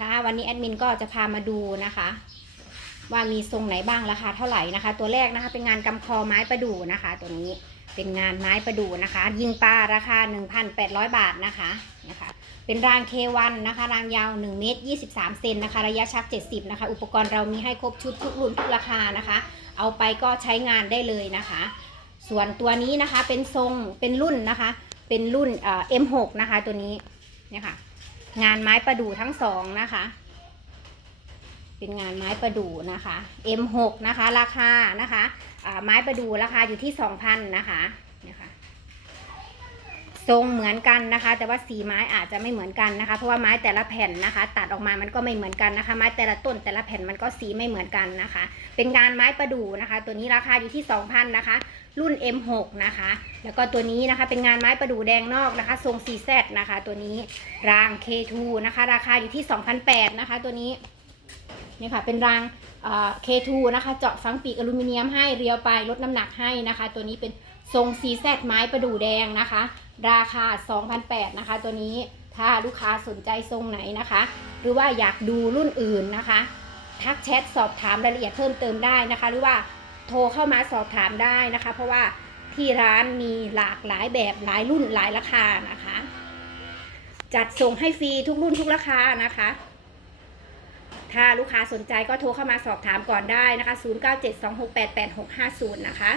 คะวันนี้แอดมินก็จะพามาดูนะคะ ว่ามีทรงไหนบ้างราคาเท่าไหร่นะคะ ตัวแรกนะคะเป็นงานกำคอไม้ประดู่นะคะ ตัวนี้เป็นงานไม้ประดู่นะคะ ยิงปลาราคา 1,800 บาทนะคะนะคะ เป็นรางเควันนะคะ รางยาว1เมตร23 เซนนะคะ ระยะชัก 70 นะคะ อุปกรณ์เรามีให้ครบชุดทุกรุ่นทุกราคานะคะ เอาไปก็ใช้งานได้เลยนะคะ ส่วนตัวนี้นะคะเป็นทรงเป็นรุ่นนะคะ เป็นรุ่นเอ่อ M6 นะคะตัวนี้เนี่ยค่ะ งานไม้ประดู่ทั้งสองนะคะ เป็นงานไม้ประดู่นะคะ M6 นะคะ ราคานะคะไม้ประดู่ราคาอยู่ที่ 2,000นะคะนะคะ ทรงเหมือนกันนะคะ แต่ว่าสีไม้อาจจะไม่เหมือนกันนะคะ เพราะว่าไม้แต่ละแผ่นนะคะ ตัดออกมามันก็ไม่เหมือนกันนะคะ ไม้แต่ละต้นแต่ละแผ่นมันก็สีไม่เหมือนกันนะคะ เป็นงานไม้ประดู่นะคะ ตัวนี้ราคาอยู่ที่ 2,000นะคะ รุ่น M6 นะคะ แล้วก็ตัวนี้นะคะเป็นงานไม้ประดู่แดงนอกนะคะ ทรง CZ นะคะ ตัวนี้ราง K2 นะคะ ราคาอยู่ที่ 2,008นะคะ ตัวนี้นี่ค่ะเป็นราง เอ่อ K2 นะคะเจาะฝังปีกอลูมิเนียมให้เรียวไปลดน้ำหนักให้นะคะ ตัวนี้เป็นทรง CZ ไม้ประดู่แดงนะคะ ราคา2,008นะคะ ตัวนี้ถ้าลูกค้าสนใจทรงไหนนะคะ หรือว่าอยากดูรุ่นอื่นนะคะ ทักแชทสอบถามรายละเอียดเพิ่มเติมได้นะคะ หรือว่าโทรเข้ามาสอบถามได้นะคะ เพราะว่าที่ร้านมีหลากหลายแบบหลายรุ่นหลายราคานะคะ จัดส่งให้ฟรีทุกรุ่นทุกราคานะคะ ถ้าลูกค้าสนใจก็โทรเข้ามาสอบถามก่อนได้นะคะ 0972688650 นะคะ